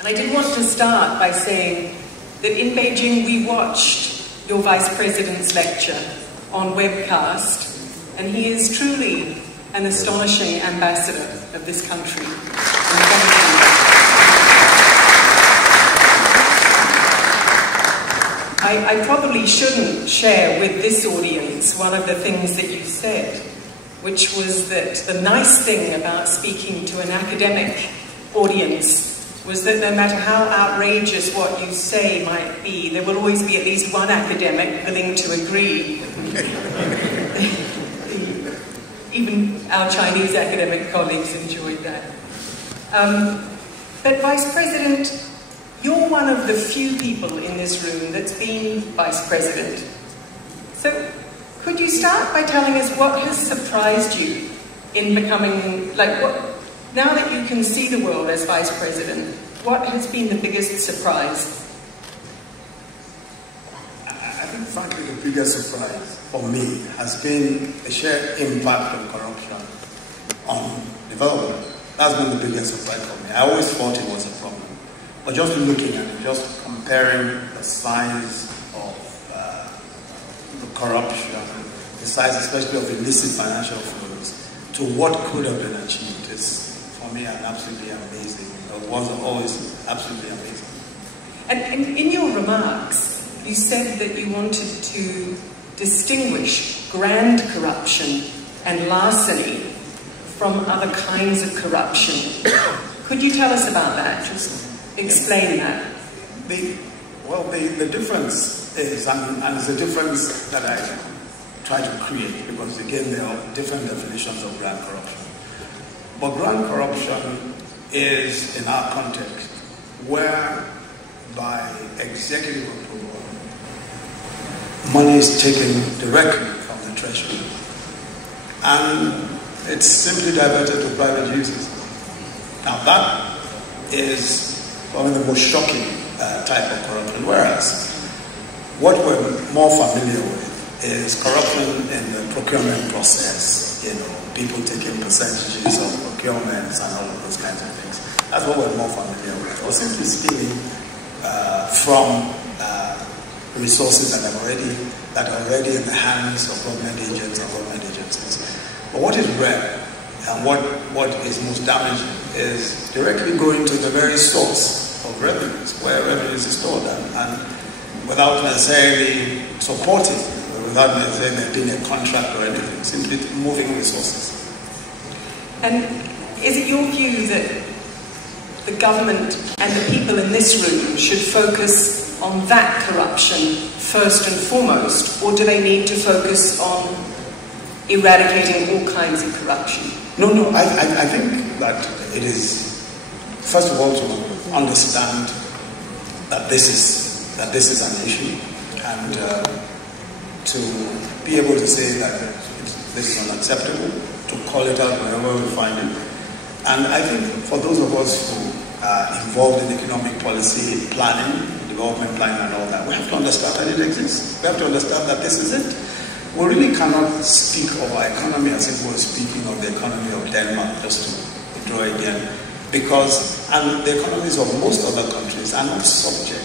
And I did want to start by saying that in Beijing we watched your Vice President's lecture on webcast, and he is truly an astonishing ambassador of this country. I probably shouldn't share with this audience one of the things that you said, which was that the nice thing about speaking to an academic audience was that no matter how outrageous what you say might be, there will always be at least one academic willing to agree. Even our Chinese academic colleagues enjoyed that. But Vice President, you're one of the few people in this room that's been Vice President. So could you start by telling us what has surprised you in becoming, now that you can see the world as Vice President, what has been the biggest surprise? I think, frankly, the biggest surprise for me has been the sheer impact of corruption on development. That's been the biggest surprise for me. I always thought it was a problem. But just looking at it, just comparing the size of the corruption, the size especially of illicit financial flows, to what could have been achieved is, for me, an absolutely amazing. It was always absolutely amazing. And in your remarks, you said that you wanted to distinguish grand corruption and larceny from other kinds of corruption. Could you tell us about that? Just explain that. The difference is, and it's a difference that I try to create, because again there are different definitions of grand corruption. But grand corruption is, in our context, where by executive approval, money is taken directly from the treasury and it's simply diverted to private uses. Now that is probably the most shocking type of corruption, whereas what we're more familiar with is corruption in the procurement process, people taking percentages of procurements and all of those kinds of things. That's what we're more familiar with. Or simply stealing from resources that are already in the hands of government agents or government agencies. But what is rare and what is most damaging is directly going to the very source of revenues, where revenues is stored, and without necessarily supporting, without necessarily being a contract or anything, simply moving resources. And is it your view that the government and the people in this room should focus on that corruption first and foremost, or do they need to focus on eradicating all kinds of corruption? No, I think that it is, first of all, to understand that this is an issue, and to be able to say that this is unacceptable, to call it out wherever we find it. And I think for those of us who are involved in economic policy planning, development planning and all that, we have to understand that it exists. We have to understand that this is it. We really cannot speak of our economy as if we were speaking of the economy of Denmark, just to draw again, because the economies of most other countries are not subject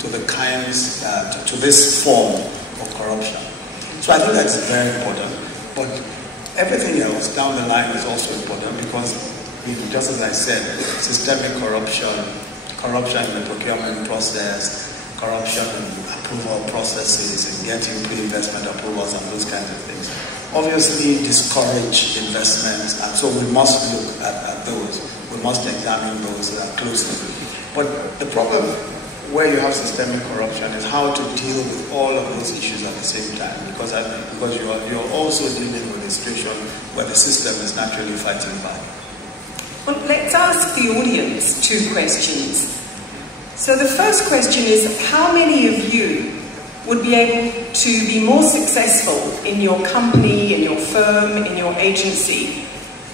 to the kinds, to this form of corruption. So I think that's very important. But everything else down the line is also important, because, just as I said, systemic corruption, corruption in the procurement process, corruption in approval processes and getting pre-investment approvals and those kinds of things, obviously discourage investments, and so we must look at those. We must examine those closely. But the problem where you have systemic corruption is how to deal with all of those issues at the same time, because you're also dealing with a situation where the system is naturally fighting back. Well, let's ask the audience two questions. So the first question is, how many of you would be able to be more successful in your company, in your firm, in your agency,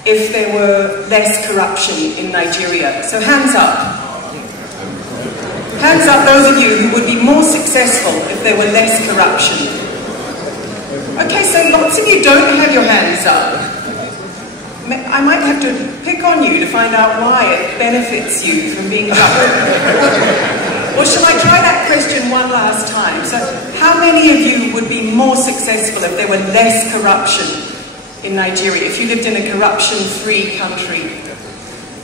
if there were less corruption in Nigeria? So hands up. Hands up those of you who would be more successful if there were less corruption. Okay, so lots of you don't have your hands up. I might have to pick on you to find out why it benefits you from being Or shall I try that question one last time? So, how many of you would be more successful if there were less corruption in Nigeria, if you lived in a corruption-free country?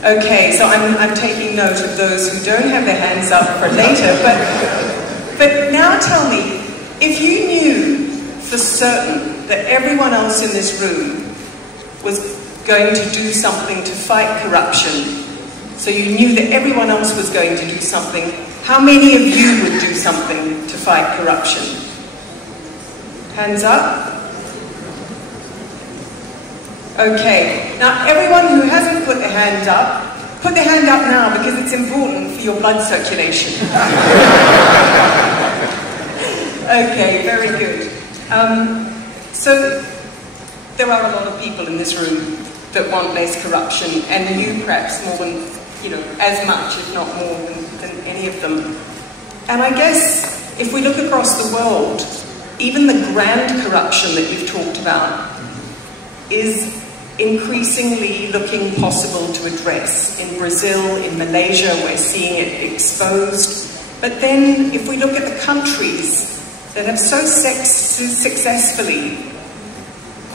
Okay, so I'm taking note of those who don't have their hands up for later, but now tell me, if you knew for certain that everyone else in this room was going to do something to fight corruption, so you knew that everyone else was going to do something, how many of you would do something to fight corruption? Hands up. Okay, now everyone who hasn't put their hand up, put their hand up now because it's important for your blood circulation. Okay, very good. So there are a lot of people in this room that want less corruption, and you perhaps more than, as much, if not more than any of them. And I guess if we look across the world, even the grand corruption that you've talked about is increasingly looking possible to address. In Brazil, in Malaysia, we're seeing it exposed. But then if we look at the countries that have so successfully,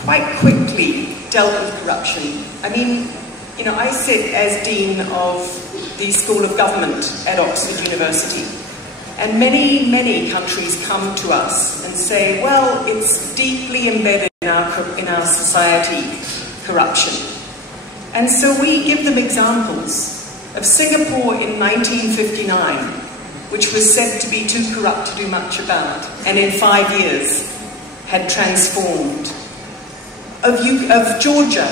quite quickly dealt with corruption. I mean, I sit as Dean of the School of Government at Oxford University, and many, many countries come to us and say, well, it's deeply embedded in our society, corruption. And so we give them examples of Singapore in 1959, which was said to be too corrupt to do much about, and in 5 years had transformed. Of Georgia,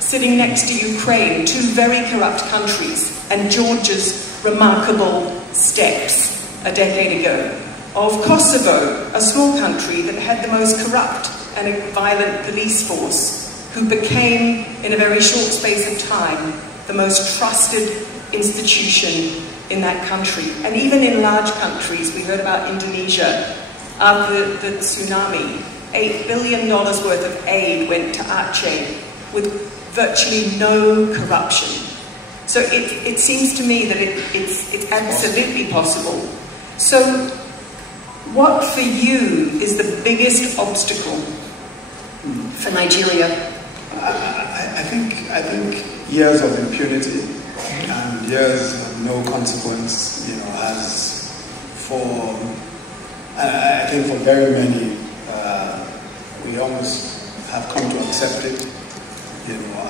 sitting next to Ukraine, two very corrupt countries, and Georgia's remarkable steps a decade ago. Of Kosovo, a small country that had the most corrupt and violent police force, who became, in a very short space of time, the most trusted institution in that country. And even in large countries, we heard about Indonesia, after the tsunami, $8 billion worth of aid went to Aceh with virtually no corruption. So it seems to me that it's absolutely possible. So what for you is the biggest obstacle for Nigeria? I think years of impunity and years of no consequence, has I think for very many, we almost have come to accept it,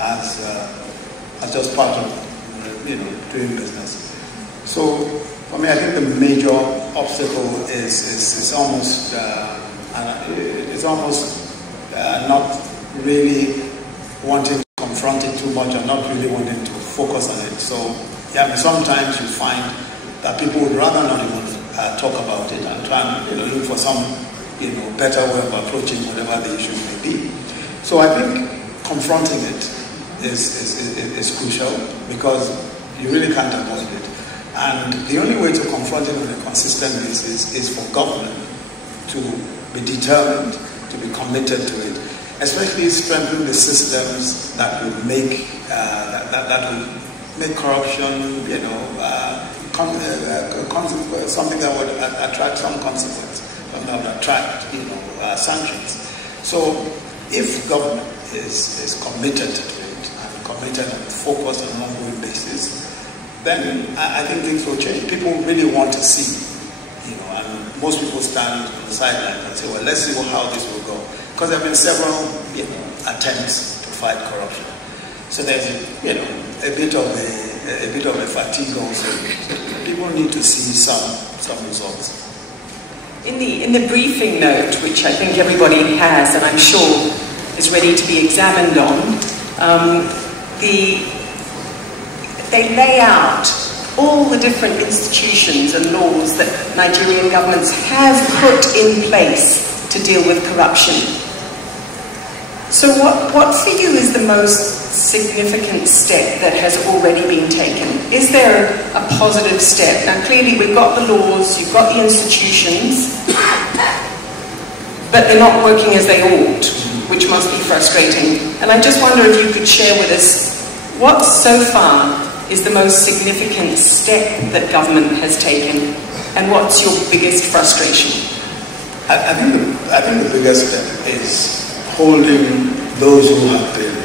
as just part of, doing business. So for me, I think the major obstacle is almost not really wanting to confront it too much and not really wanting to focus on it. So sometimes you find that people would rather not even talk about it and try and look for some better way of approaching whatever the issue may be. So I think confronting it is crucial, because you really can't avoid it. And the only way to confront it on a consistent basis is for government to be determined, to be committed to it, especially strengthening the systems that will make corruption, something that would attract some consequence, that would attract, sanctions. So if government is committed to it and committed and focused on an ongoing basis, then I think things will change. People really want to see, and most people stand on the sidelines and say, well, let's see how this will go. Because there have been several, attempts to fight corruption. So there's, a bit of a fatigue also. People need to see some results. In the briefing note, which I think everybody has, and I'm sure is ready to be examined on, they lay out all the different institutions and laws that Nigerian governments have put in place to deal with corruption. So what for you is the most significant step that has already been taken? Is there a positive step? Now clearly we've got the laws, you've got the institutions, but they're not working as they ought. which must be frustrating. And I just wonder if you could share with us what so far is the most significant step that government has taken, and what's your biggest frustration? I think the biggest step is holding those who have been,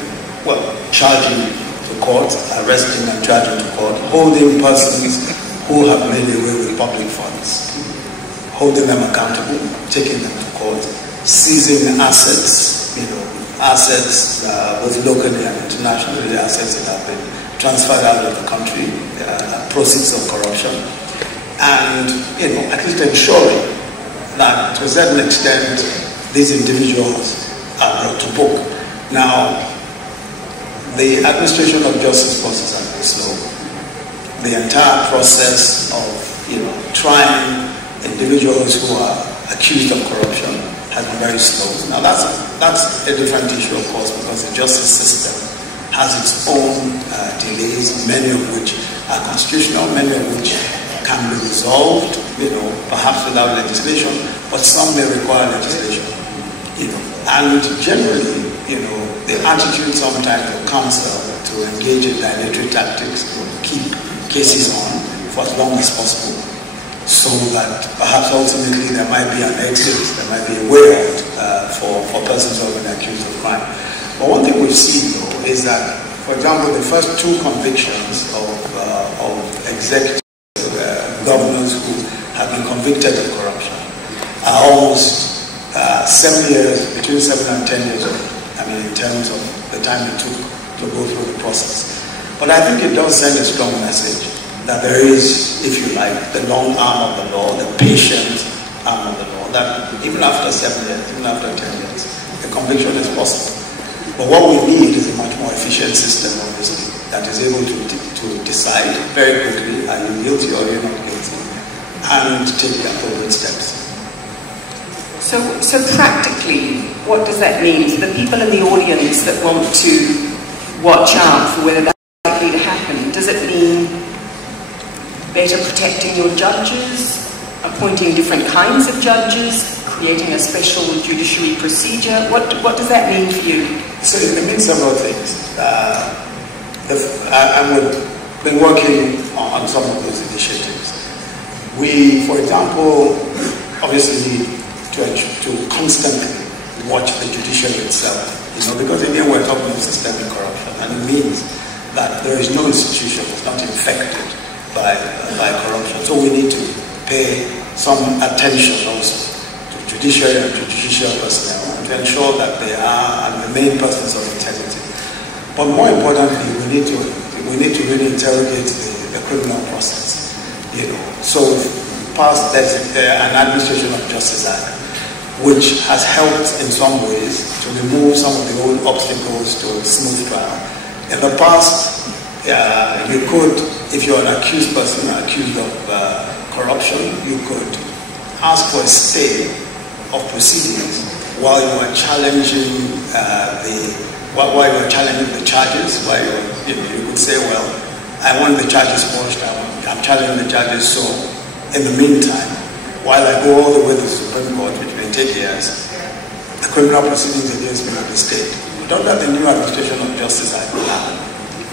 well, charging to court, arresting and charging to court, holding persons who have made away with public funds, holding them accountable, taking them to court, seizing assets, assets both locally and internationally, assets that have been transferred out of the country, proceeds of corruption, and at least ensuring that to a certain extent these individuals are brought to book. Now, the administration of justice process has been slow. The entire process of trying individuals who are accused of corruption has been very slow. Now that's a different issue, of course, because the justice system has its own delays, many of which are constitutional, many of which can be resolved, perhaps without legislation, but some may require legislation. And generally, the attitude sometimes of counsel to engage in dilatory tactics to keep cases on for as long as possible, so that perhaps ultimately there might be an exit, there might be a way out for persons who have been accused of crime. But one thing we've seen, though, is that, for example, the first two convictions of executive governors who have been convicted of corruption are almost 7 years, between 7 and 10 years old. In terms of the time it took to go through the process. But I think it does send a strong message that there is, if you like, the long arm of the law, the patient arm of the law, that even after 7 years, even after 10 years, the conviction is possible. But what we need is a much more efficient system, obviously, that is able to decide very quickly, are you guilty or you're not guilty, and take the appropriate steps. So practically, what does that mean to the people in the audience that want to watch out for whether that's likely to happen? Does it mean better protecting your judges, appointing different kinds of judges, creating a special judiciary procedure? What does that mean for you? So it means several things. I've been working on some of those initiatives. We, for example, obviously need to constantly watch the judiciary itself, because again we're talking of systemic corruption, and it means that there is no institution that's not infected by corruption. So we need to pay some attention also to judiciary and judicial personnel to ensure that they are and remain persons of integrity. But more importantly, we need to really interrogate the criminal process. So past there's an administration of justice act, which has helped in some ways to remove some of the old obstacles to a smooth trial. In the past, you could, if you're an accused person accused of corruption, you could ask for a stay of proceedings while you were challenging the charges. While you could say, well, I want the charges quashed, I'm challenging the charges, so in the meantime, while I go all the way to the Supreme Court, which may take years, the criminal proceedings against me will be stayed. Don't let the new administration of justice act happen.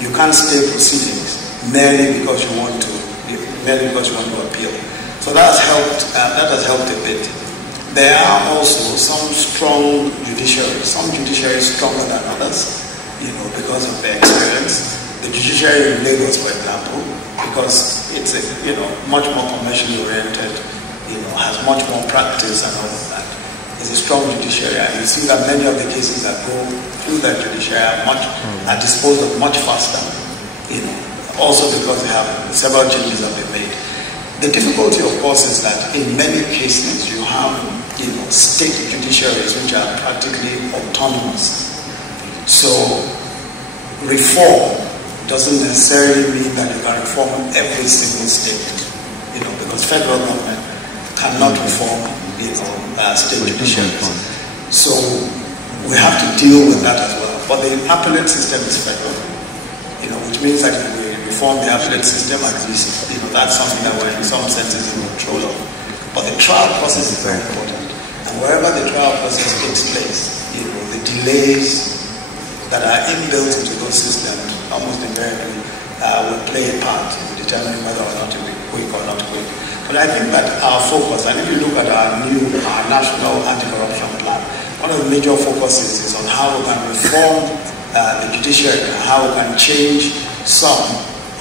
You can't stay proceedings merely because you want to appeal. So that has helped a bit. There are also some strong judiciaries, some judiciaries stronger than others, because of their experience. The judiciary in Lagos, for example, because it's much more commercially oriented, has much more practice and all of that. It's a strong judiciary, and you see that many of the cases that go through that judiciary are disposed of much faster, also because they have several changes have been made. The difficulty, of course, is that in many cases you have state judiciaries which are practically autonomous. So reform doesn't necessarily mean that you can reform every single state, because federal government cannot reform state judiciaries. So we have to deal with that as well. But the appellate system is federal, which means that if we reform the appellate system, at least that's something that we're in some senses in control of. But the trial process is very important. And wherever the trial process takes place, the delays that are inbuilt into those systems almost invariably will play a part in determining whether or not to be quick or not quick. But I think that our focus, and if you look at our national anti-corruption plan, one of the major focuses is on how we can reform the judiciary, and how we can change some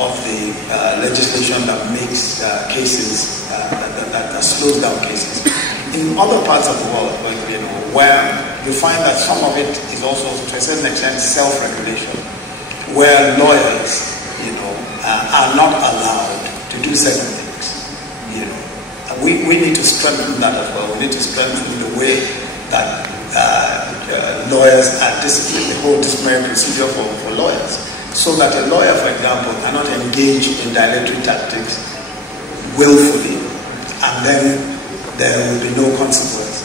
of the legislation that makes cases, that slows down cases. In other parts of the world, where you find that some of it is also, to a certain extent, self-regulation, where lawyers, are not allowed to do certain things. We need to strengthen that as well. We need to strengthen the way that lawyers are disciplined, the whole disciplinary procedure for lawyers, so that a lawyer, for example, cannot engage in dilatory tactics willfully, and then there will be no consequence.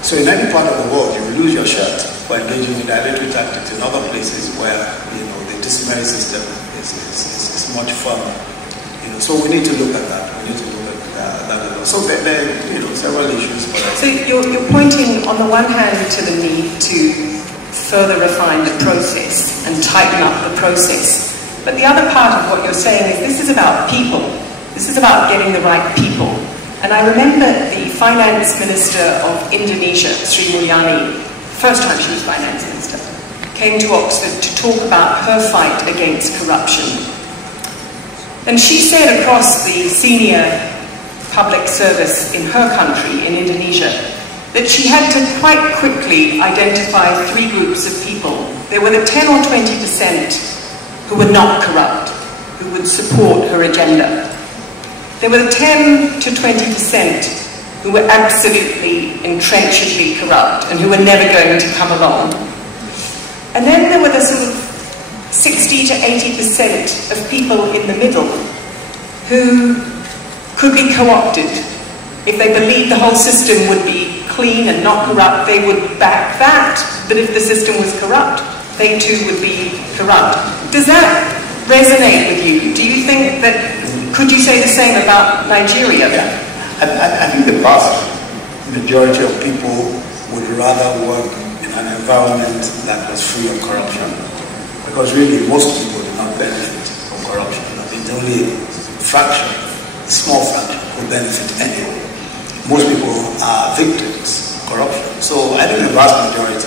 So in any part of the world, you will lose your shirt for engaging in dilatory tactics. In other places where the disciplinary system is much firmer. So we need to look at that. We need to look at that as well. So there are several issues. So you're pointing on the one hand to the need to further refine the process and tighten up the process. But the other part of what you're saying is this is about people. This is about getting the right people. And I remember the finance minister of Indonesia, Sri Mulyani, first time she was finance minister, came to Oxford to talk about her fight against corruption. And she said across the senior public service in her country, in Indonesia, that she had to quite quickly identify three groups of people. There were the 10 or 20% who were not corrupt, who would support her agenda. There were the 10 to 20% who were absolutely entrenchedly corrupt and who were never going to come along. And then there were the sort of 60 to 80% of people in the middle who could be co-opted. If they believed the whole system would be clean and not corrupt, they would back that. But if the system was corrupt, they too would be corrupt. Does that resonate with you? Do you think that, could you say the same about Nigeria? Yeah. I think the vast majority of people would rather work in an environment that was free of corruption. Because really, most people do not benefit from corruption. I think only a fraction, a small fraction, will benefit anyway. Most people are victims of corruption. So I think the vast majority.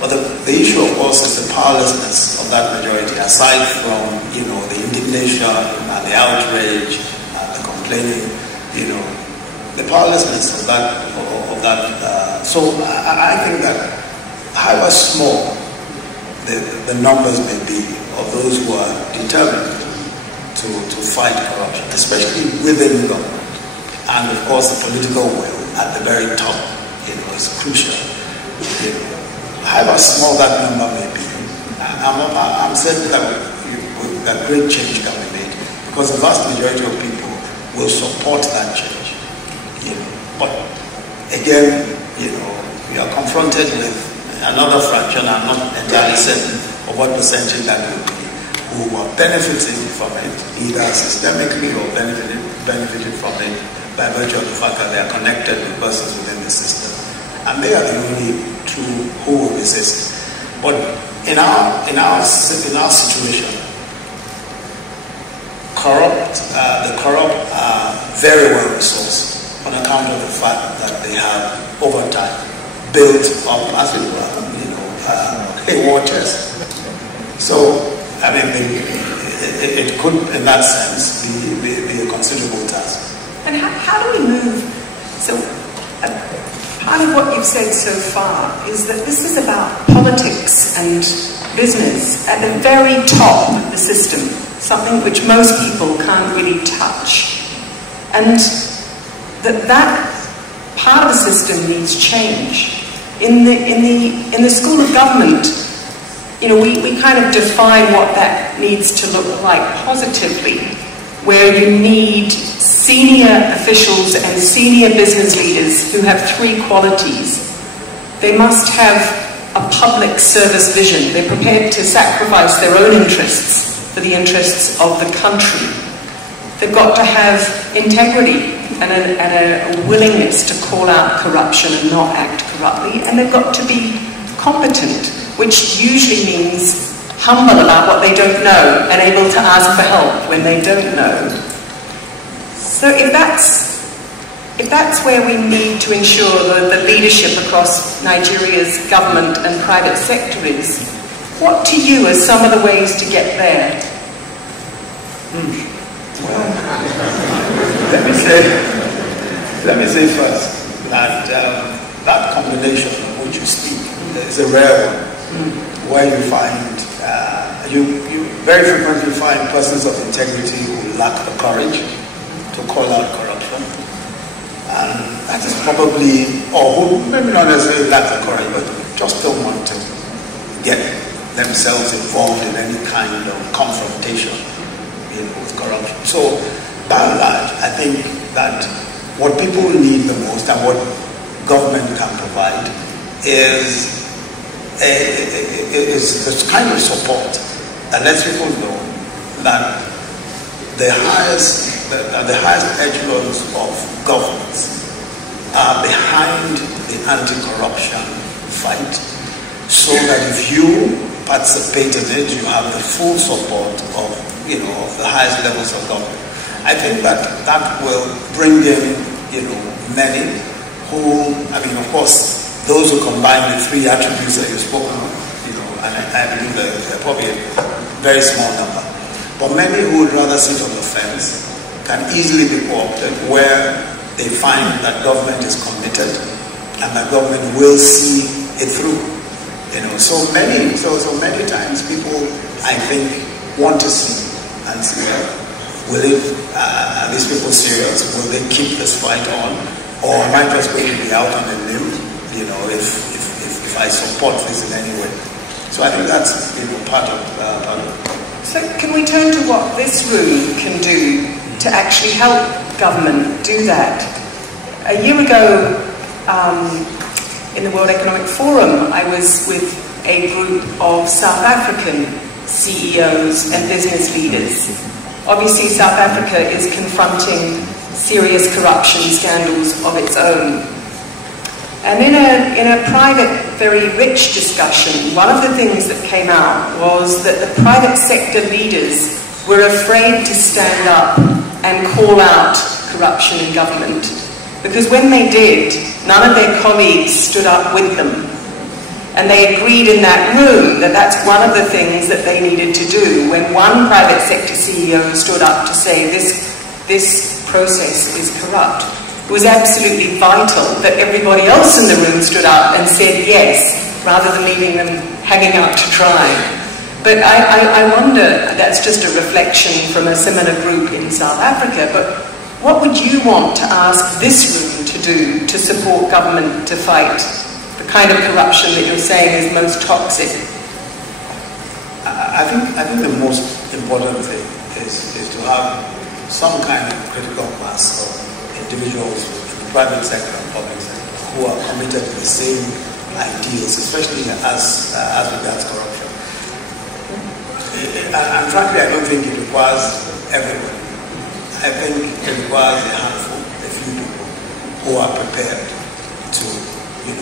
But the issue, of course, is the powerlessness of that majority, aside from, the indignation and the outrage and the complaining, the powerlessness of that. So I think that however small the numbers may be of those who are determined to fight corruption, especially within government, and of course the political will at the very top, is crucial. However small that number may be, I'm certain that great change can be made, because the vast majority of people will support that change. But again, we are confronted with another fraction. I'm not entirely certain of what percentage that will be, who are benefiting from it, either systemically or benefiting from it by virtue of the fact that they are connected with persons within the system. And they are the only true who will resist. But in our situation, the corrupt are very well resourced on account of the fact that they have, over time, built up, as it were, a war chest. So, I mean, it could, in that sense, be a considerable task. And how do we move? So, part of what you've said so far is that this is about politics and business at the very top of the system, something which most people can't really touch. And that part of the system needs change. In the school of government, we kind of define what that needs to look like positively, where you need senior officials and senior business leaders who have three qualities. They must have a public service vision. They're prepared to sacrifice their own interests for the interests of the country. They've got to have integrity and a willingness to call out corruption and not act corruptly. And they've got to be competent, which usually means humble about what they don't know and able to ask for help when they don't know. So if that's where we need to ensure that the leadership across Nigeria's government and private sector is, what to you are some of the ways to get there? Well, let me say first that that combination of which you speak is a rare one, where you find, you very frequently find persons of integrity who lack the courage to call out corruption. And that is probably, or who maybe not necessarily lack the courage, but just don't want to get themselves involved in any kind of confrontation with corruption. So, by and large, I think that what people need the most and what government can provide is this kind of support that lets people know that the highest echelons of governments are behind the anti-corruption fight, so that if you participate in it, you have the full support of the highest levels of government. I think that will bring in many who, I mean, of course, those who combine the three attributes that you spoke of, and I believe they're probably a very small number. But many who would rather sit on the fence can easily be co-opted where they find that government is committed and that government will see it through. So many times people, I think, want to see and see, are these people serious? Will they keep this fight on? Or am I just going to be out on a limb, if I support this in any way? So I think that's part of it. So can we turn to what this room can do to actually help government do that? A year ago, in the World Economic Forum, I was with a group of South African CEOs and business leaders. Obviously, South Africa is confronting serious corruption scandals of its own. And in a private, very rich discussion, one of the things that came out was that the private sector leaders were afraid to stand up and call out corruption in government. Because when they did, none of their colleagues stood up with them. And they agreed in that room that that's one of the things that they needed to do. When one private sector CEO stood up to say this process is corrupt, it was absolutely vital that everybody else in the room stood up and said yes, rather than leaving them hanging out to dry. But I wonder, that's just a reflection from a similar group in South Africa, but what would you want to ask this room to do to support government to fight the kind of corruption that you're saying is most toxic? I think the most important thing is to have some kind of critical mass of individuals in the private sector and public sector who are committed to the same ideals, especially as regards corruption. And frankly, I don't think it requires everyone. I think it requires a handful, a few people who are prepared to,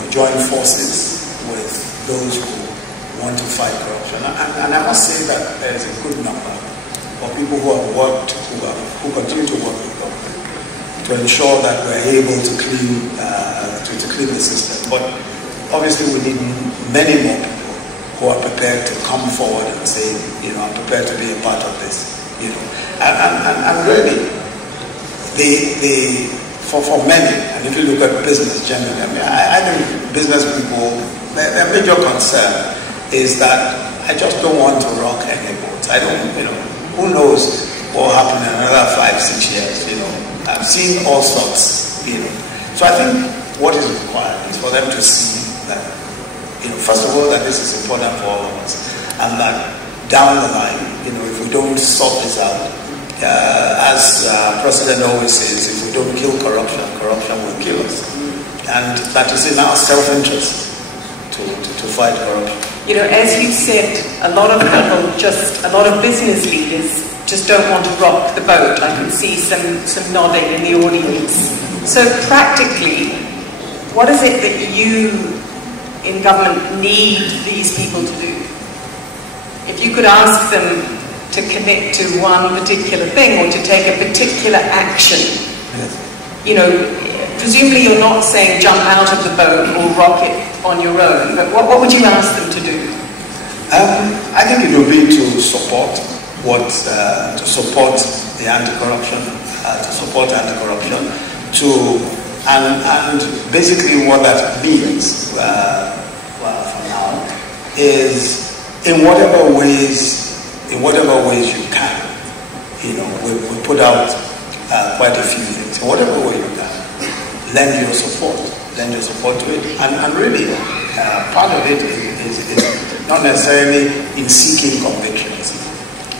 join forces with those who want to fight corruption. And I must say that there is a good number of people who have worked, who continue to work with government to ensure that we're able to clean the system. But obviously we need many more people who are prepared to come forward and say, I'm prepared to be a part of this. And really, for many, and if you look at business generally, I think business people, their major concern is that I just don't want to rock any boat. I don't, who knows what will happen in another 5-6 years, I've seen all sorts, So I think what is required is for them to see that, first of all, that this is important for all of us, and that down the line, if we don't sort this out, as President always says, if we don't kill corruption, corruption will kill us. And that is in our self-interest to fight corruption. As you said, a lot of business leaders just don't want to rock the boat. I can see some nodding in the audience. So practically, what is it that you in government need these people to do? If you could ask them to commit to one particular thing or to take a particular action, you know, presumably you're not saying jump out of the boat or rock it on your own, but what would you ask them to do? I think it would be to support the anti-corruption, and basically what that means for now is in whatever ways you can, you know, we put out quite a few things. In whatever way you can, lend your support to it, and really part of it is not necessarily in seeking convictions,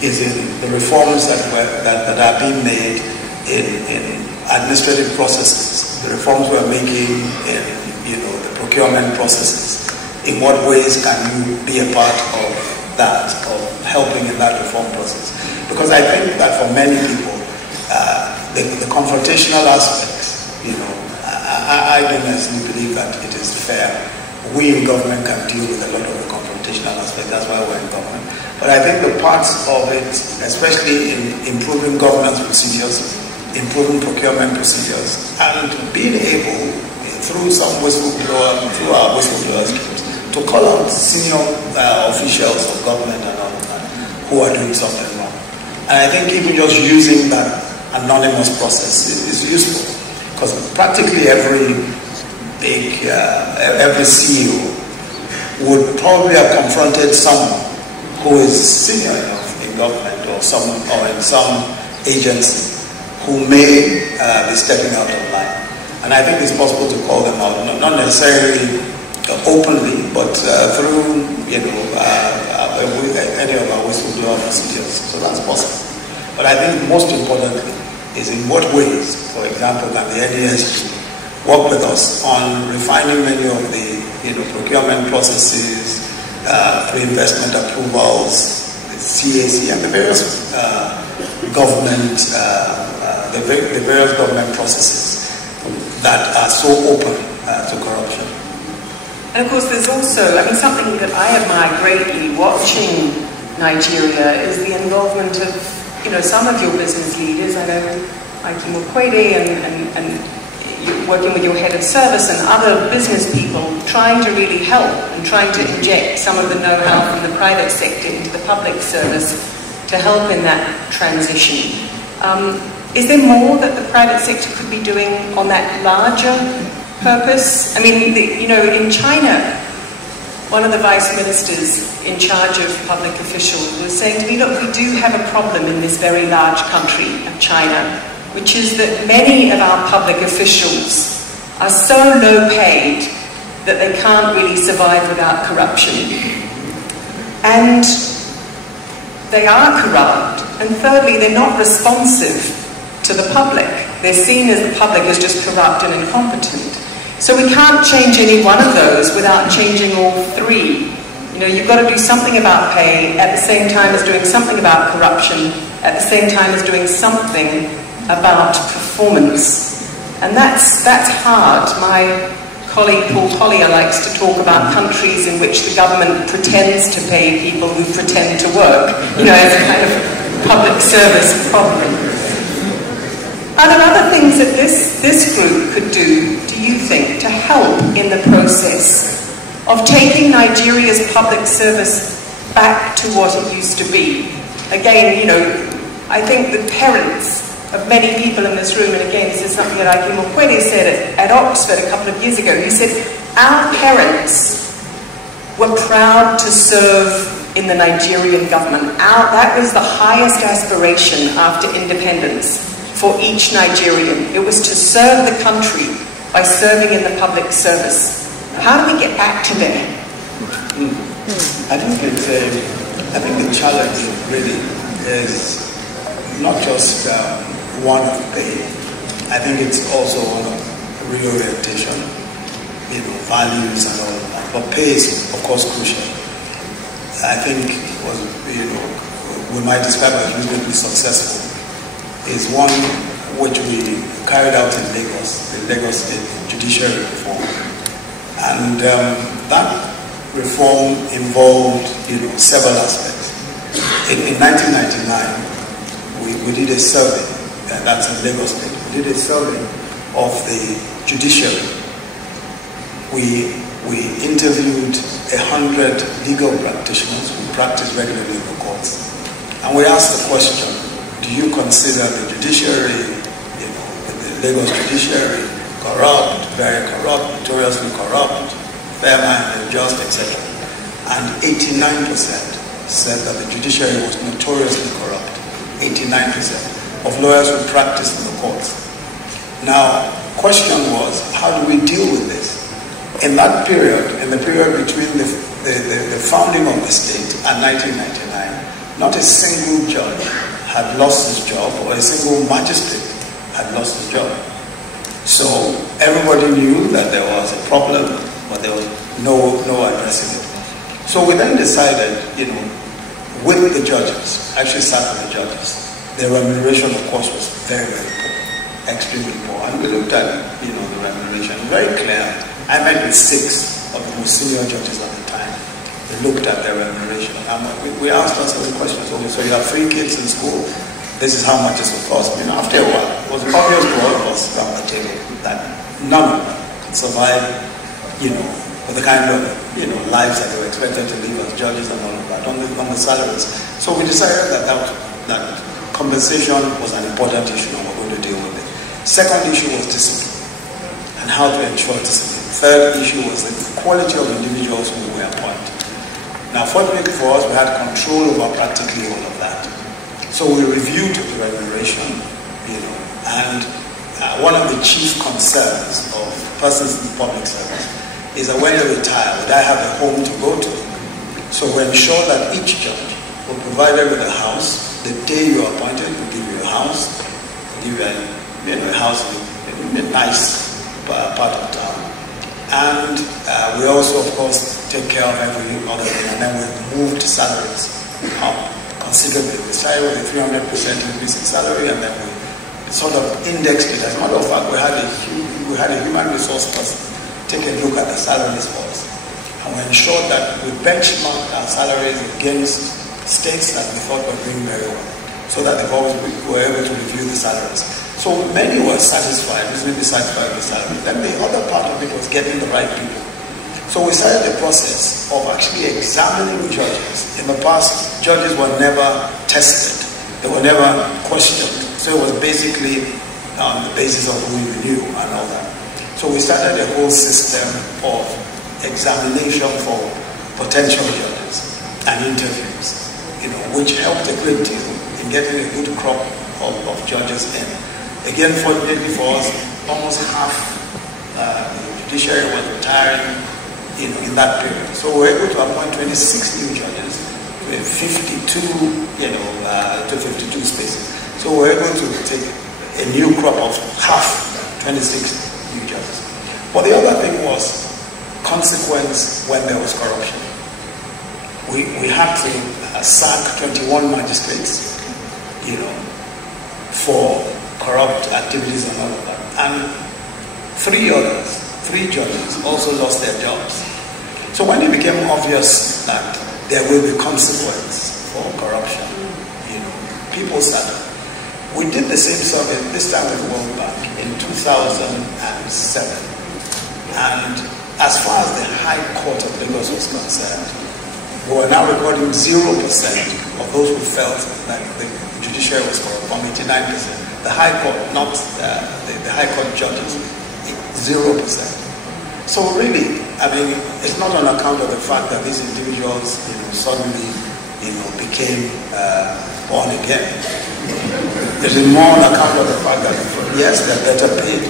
is in the reforms that are being made in administrative processes, the reforms we're making in, you know, the procurement processes. In what ways can you be a part of that, of helping in that reform process? Because I think that for many people, the confrontational aspects, you know, I don't necessarily believe that it is fair. We in government can deal with a lot of the confrontational aspects, that's why we're in government. But I think the parts of it, especially in improving governance procedures, improving procurement procedures, and being able, through our whistleblower schemes, to call out senior officials of government and all of that who are doing something wrong. And I think even just using that anonymous process is useful, because practically every CEO would probably have confronted someone who is senior enough in government or in some agency who may be stepping out of line. And I think it's possible to call them out, not necessarily openly, but through, you know, any of our whistleblower procedures. So that's possible. But I think most importantly is in what ways, for example, can the NESG work with us on refining many of the, you know, procurement processes, pre-investment approvals, the CAC, and the various government processes that are so open to corruption. And of course there's also, I mean, something that I admire greatly watching Nigeria is the involvement of, you know, some of your business leaders. I know Akim Okwede and working with your head of service and other business people trying to really help and trying to inject some of the know-how from the private sector into the public service to help in that transition. Is there more that the private sector could be doing on that larger purpose? I mean, you know, in China, one of the vice ministers in charge of public officials was saying to me, look, we do have a problem in this very large country of China, which is that many of our public officials are so low paid that they can't really survive without corruption. And they are corrupt, and thirdly, they're not responsive to the public. They're seen as the public as just corrupt and incompetent. So we can't change any one of those without changing all three. You know, you've got to do something about pay at the same time as doing something about corruption, at the same time as doing something about performance. And that's hard. My colleague Paul Collier likes to talk about countries in which the government pretends to pay people who pretend to work, you know, as a kind of public service problem. Are there other things that this group could do you think, to help in the process of taking Nigeria's public service back to what it used to be? Again, you know, I think the parents of many people in this room, and again, this is something that Akim Okwede said at Oxford a couple of years ago. He said, our parents were proud to serve in the Nigerian government. That was the highest aspiration after independence for each Nigerian. It was to serve the country by serving in the public service. How do we get back to there? I think the challenge really is not just one of pay. I think it's also one of reorientation, you know, values and all of that. But pay is, of course, crucial. I think what, you know, we might describe as reasonably successful is one which we carried out in Lagos, the Lagos State Judiciary Reform, And that reform involved, several aspects. In 1999, we did a survey, that's in Lagos State. We did a survey of the judiciary. We interviewed 100 legal practitioners who practice regularly in the courts. And we asked the question, do you consider the judiciary, the Lagos judiciary, corrupt, very corrupt, notoriously corrupt, fair-minded, just, etc.? And 89% said that the judiciary was notoriously corrupt. 89% of lawyers who practice in the courts. Now, question was, how do we deal with this? In that period, in the period between the founding of the state and 1999, not a single judge had lost his job, or a single magistrate had lost his job. So everybody knew that there was a problem, but there was no addressing it. So we then decided, with the judges, actually sat with the judges, their remuneration, of course, was very, very poor, extremely poor. And we looked at, the remuneration, very clear. I met with 6 of the most senior judges at the time. We looked at their remuneration. And we asked ourselves the question, okay, so you have 3 kids in school, this is how much it will cost. After a while, it was obvious to all of us around the table that none of them could survive, with the kind of, lives that they were expected to live as judges and all of that, on the salaries. So we decided that compensation was an important issue and we're going to deal with it. Second issue was discipline and how to ensure discipline. Third issue was the quality of individuals who were appointed. Now, fortunately for us, we had control over practically all of that. So we reviewed the remuneration, and one of the chief concerns of persons in public service is that when they retire, would I have a home to go to? So we ensure that each judge will provide them with a house. The day you are appointed, we'll give you a house, give you a house in a nice part of town. And we also, of course, take care of every other thing. And then we've moved salaries up considerably. We started with a 300% increase in salary, and then we sort of indexed it. As a matter of fact, we had a human resource person take a look at the salaries for us. And we ensured that we benchmarked our salaries against states that we thought were doing very well, so that we were able to review the salaries. So many were satisfied, reasonably satisfied with the salary. Then the other part of it was getting the right people. So we started the process of actually examining judges. In the past, judges were never tested. They were never questioned. So it was basically on the basis of who you knew and all that. So we started a whole system of examination for potential judges and interviews, which helped a great deal in getting a good crop of judges in. Again, fortunately for us, almost half the judiciary was retiring in that period. So we were able to appoint 26 new judges to 52, to 52 spaces. So we were able to take a new crop of half, 26 new judges. But the other thing was consequence when there was corruption. We had to sack 21 magistrates, for corrupt activities and all of that. And 3 judges also lost their jobs. So when it became obvious that there will be consequence for corruption, people started. We did the same survey, this time with the World Bank, in 2007. And as far as the High Court of Lagos was concerned, we were now recording 0% of those who felt that the judiciary was corrupt, 89%. The High Court, not the High Court judges, 0%. So really, it's not on account of the fact that these individuals, suddenly, became born again. It is more on account of the fact that, yes, they're better paid.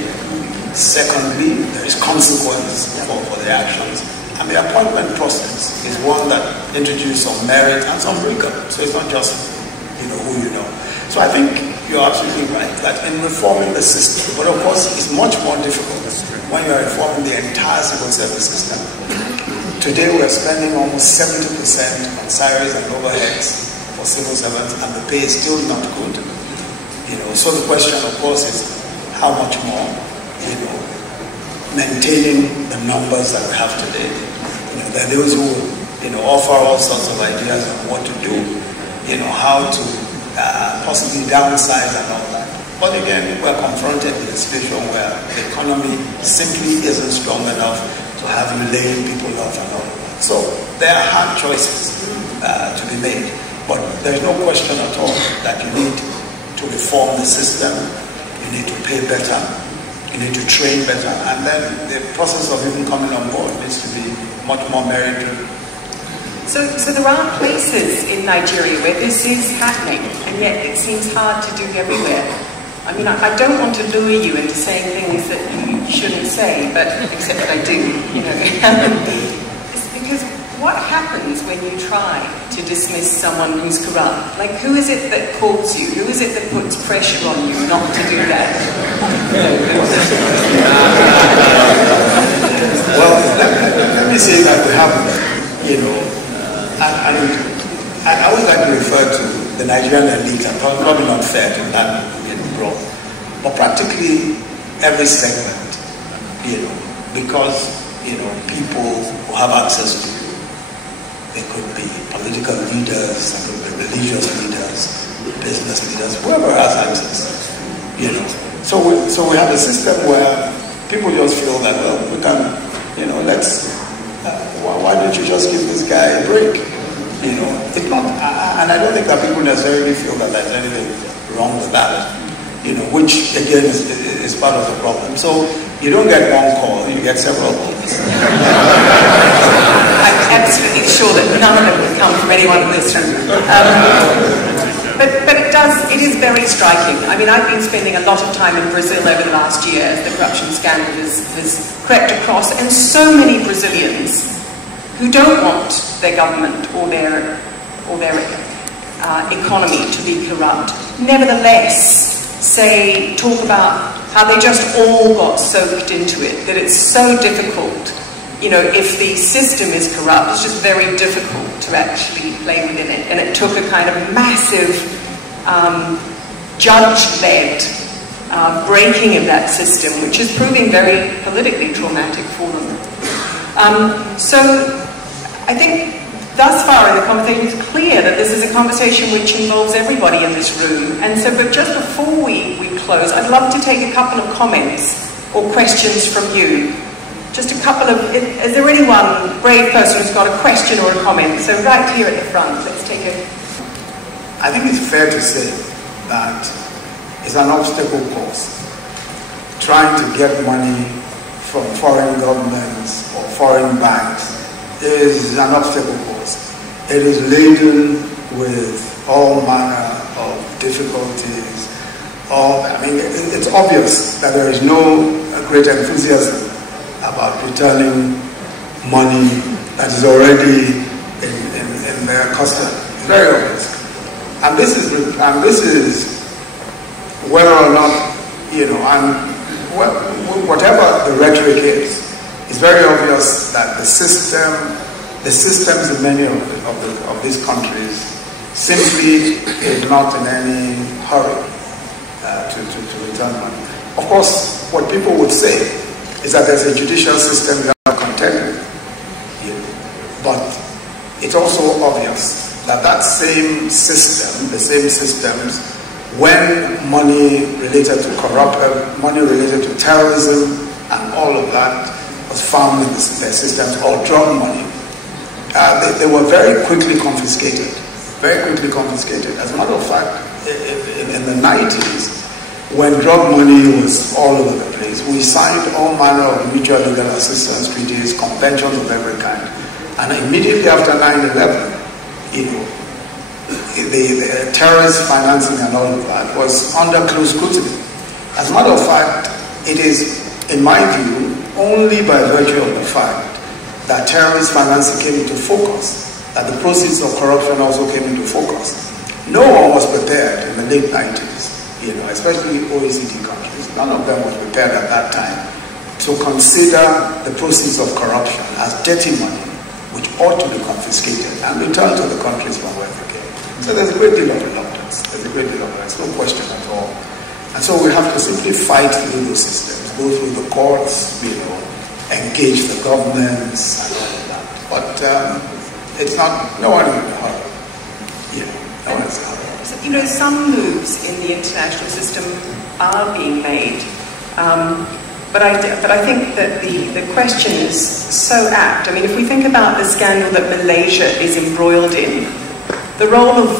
Secondly, there is consequence for their actions. And the appointment process is one that introduces some merit and some rigor. So it's not just, who you know. So I think you're absolutely right that in reforming the system, but of course it's much more difficult when you're reforming the entire civil service system. Today we're spending almost 70% on salaries and overheads for civil servants, and the pay is still not good. So the question, of course, is how much more, maintaining the numbers that we have today. There are those who offer all sorts of ideas on what to do, how to possibly downsize and all that. But again, we're confronted with a situation where the economy simply isn't strong enough to have you laying people off and all that. So there are hard choices to be made. But there's no question at all that you need to reform the system, you need to pay better, you need to train better, and then the process of even coming on board needs to be much more merit-driven. So there are places in Nigeria where this is happening, and yet it seems hard to do everywhere. I mean, I don't want to lure you into saying things that you shouldn't say, but except that I do, It's because what happens when you try to dismiss someone who's corrupt? Like, who is it that courts you? Who is it that puts pressure on you not to do that? Well, let me say that we have, and I always like to refer to the Nigerian elite, and probably not fair to that, but practically every segment, because, people who have access to you, they could be political leaders, they could be religious leaders, business leaders, whoever has access, So we have a system where people just feel that, well, we can, why don't you just give this guy a break? It's not, and I don't think that people necessarily feel that there's anything wrong with that, which again is part of the problem. So you don't get one call, you get several calls. I'm absolutely sure that none of them would come from anyone in this room. But it is very striking. I mean, I've been spending a lot of time in Brazil over the last year as the corruption scandal has crept across, and so many Brazilians who don't want their government or their economy to be corrupt, nevertheless talk about how they just all got soaked into it, that it's so difficult. If the system is corrupt, it's just very difficult to actually play within it. And it took a kind of massive judge-led breaking of that system, which is proving very politically traumatic for them. So I think thus far in the conversation, it's clear that this is a conversation which involves everybody in this room. And so, but just before we close, I'd love to take a couple of comments or questions from you. Just a couple of, is there anyone, brave person, who's got a question or a comment? So right here at the front, let's take it. I think it's fair to say that it's an obstacle course. Trying to get money from foreign governments or foreign banks is an obstacle course. It is laden with all manner of difficulties. It's obvious that there is no great enthusiasm about returning money that is already in their custody. It's very obvious. And this is whether or not, whatever the rhetoric is, it's very obvious that the systems in many of these countries simply is not in any hurry to return money. Of course, what people would say is that there's a judicial system that are contending, but it's also obvious that that same system, the same systems, when money related to money related to terrorism and all of that was found in their systems, or drug money, they were very quickly confiscated. Very quickly confiscated. As a matter of fact, in the 90s, when drug money was all over the place, we signed all manner of mutual legal assistance treaties, conventions of every kind. And immediately after 9/11, the terrorist financing and all of that was under close scrutiny. As a matter of fact, it is, in my view, only by virtue of the fact that terrorist financing came into focus, that the proceeds of corruption also came into focus. No one was prepared in the late 90s, especially OECD countries. None of them was prepared at that time to consider the proceeds of corruption as dirty money, which ought to be confiscated and returned to the countries from where they came. So there's a great deal of reluctance. There's a great deal of reluctance, no question at all. And so we have to simply fight through those systems, go through the courts, engage the governments and all of that. But it's not, no one in a hurry. No one is in a hurry. You know, some moves in the international system are being made. But I think that the question is so apt. I mean, if we think about the scandal that Malaysia is embroiled in, the role of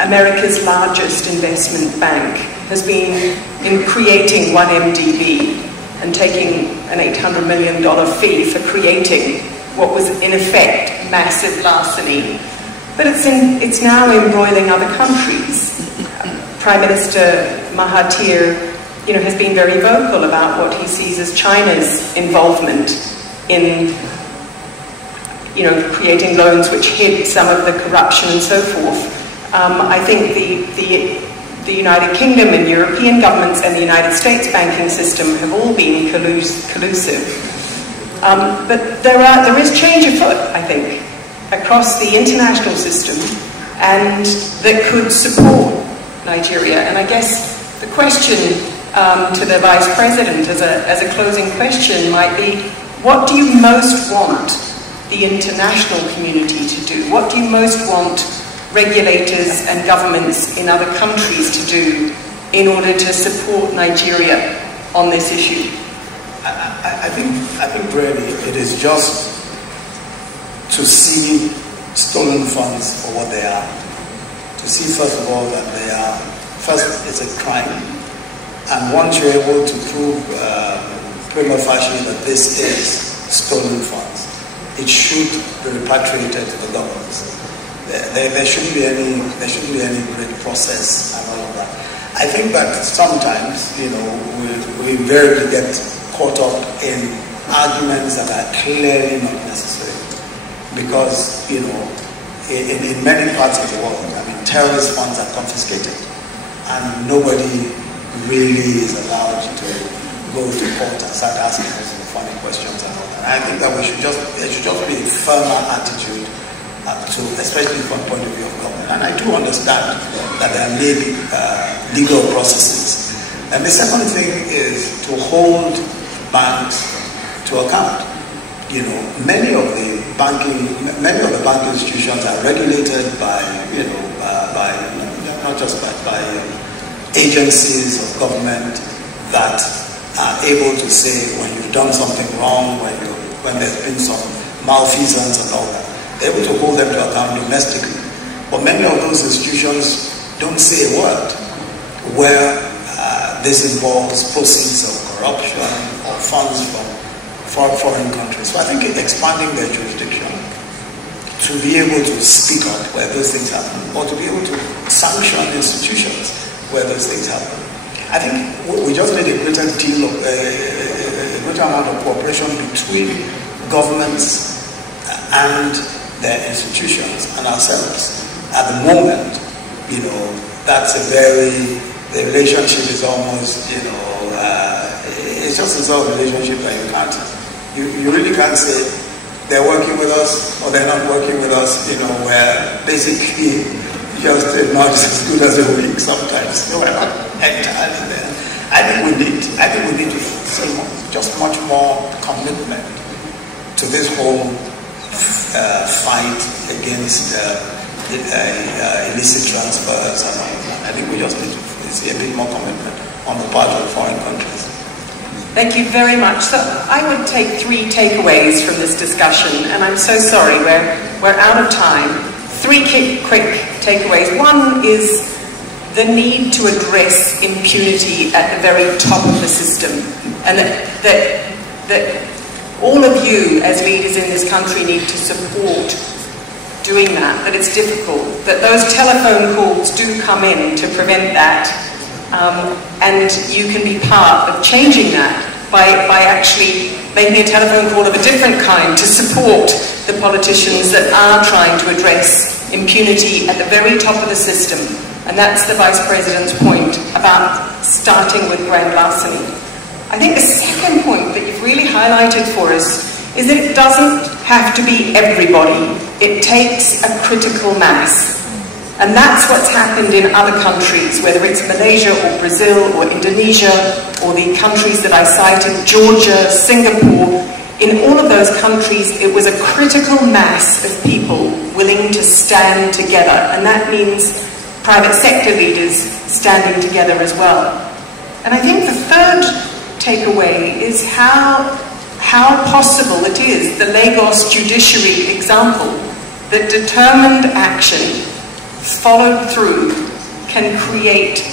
America's largest investment bank has been in creating 1MDB and taking an $800 million fee for creating what was in effect massive larceny. But it's now embroiling other countries. Prime Minister Mahathir, you know, has been very vocal about what he sees as China's involvement in, you know, creating loans which hid some of the corruption and so forth. I think the United Kingdom and European governments and the United States banking system have all been collusive. But there is change afoot, I think, across the international system, and that could support Nigeria. And I guess the question to the Vice President as a closing question might be, what do you most want the international community to do? What do you most want regulators and governments in other countries to do in order to support Nigeria on this issue? I think really it is just to see stolen funds for what they are. To see, first of all, that they are, first, it's a crime. And once you're able to prove prima facie that this is stolen funds, it should be repatriated to the governments. There shouldn't be any great process and all of that. I think that sometimes, you know, we invariably get caught up in arguments that are clearly not necessary, because, you know, in many parts of the world, I mean, terrorist funds are confiscated, and nobody really is allowed to go to court and start asking us funny questions and all that. And I think that there should just be a firmer attitude to, especially from the point of view of government. And I do understand that there may be legal processes. And the second thing is to hold banks to account. You know, many of the banking institutions are regulated by, you know, not just by agencies of government that are able to say when you've done something wrong, when there's been some malfeasance and all that. They're able to hold them to account domestically. But many of those institutions don't say a word where this involves proceeds of corruption or funds from foreign countries. So I think expanding their jurisdiction to be able to speak up where those things happen, or to be able to sanction institutions where those things happen. I think we just need a greater amount of cooperation between governments and their institutions and ourselves. At the moment, you know, the relationship is almost, you know, it's just a sort of relationship that you really can't say they're working with us or they're not working with us, you know, where basically just not as good as a week sometimes. So we're not entirely there. I think we need to see just much more commitment to this whole fight against illicit transfers and all that. I think we just need to see a bit more commitment on the part of foreign countries. Thank you very much. So I would take 3 takeaways from this discussion, and I'm so sorry, we're out of time. 3 quick takeaways. One is the need to address impunity at the very top of the system, and that all of you as leaders in this country need to support doing that it's difficult, that those telephone calls do come in to prevent that, and you can be part of changing that by actually making a telephone call of a different kind to support the politicians that are trying to address impunity at the very top of the system. And that's the Vice President's point about starting with grand larceny. I think the second point that you've really highlighted for us is that it doesn't have to be everybody. It takes a critical mass. And that's what's happened in other countries, whether it's Malaysia or Brazil or Indonesia or the countries that I cited, Georgia, Singapore. in all of those countries, it was a critical mass of people willing to stand together, and that means private sector leaders standing together as well. And I think the third takeaway is how possible it is, the Lagos judiciary example, that determined action followed through can create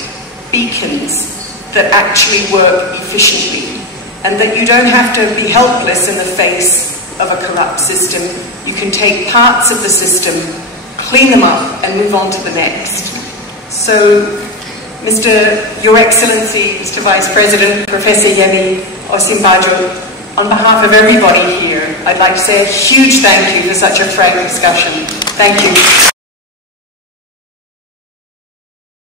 beacons that actually work efficiently, and that you don't have to be helpless in the face of a corrupt system. You can take parts of the system, clean them up, and move on to the next. So, Your Excellency, Mr. Vice President, Professor Yemi Osibajo, on behalf of everybody here, I'd like to say a huge thank you for such a frank discussion. Thank you.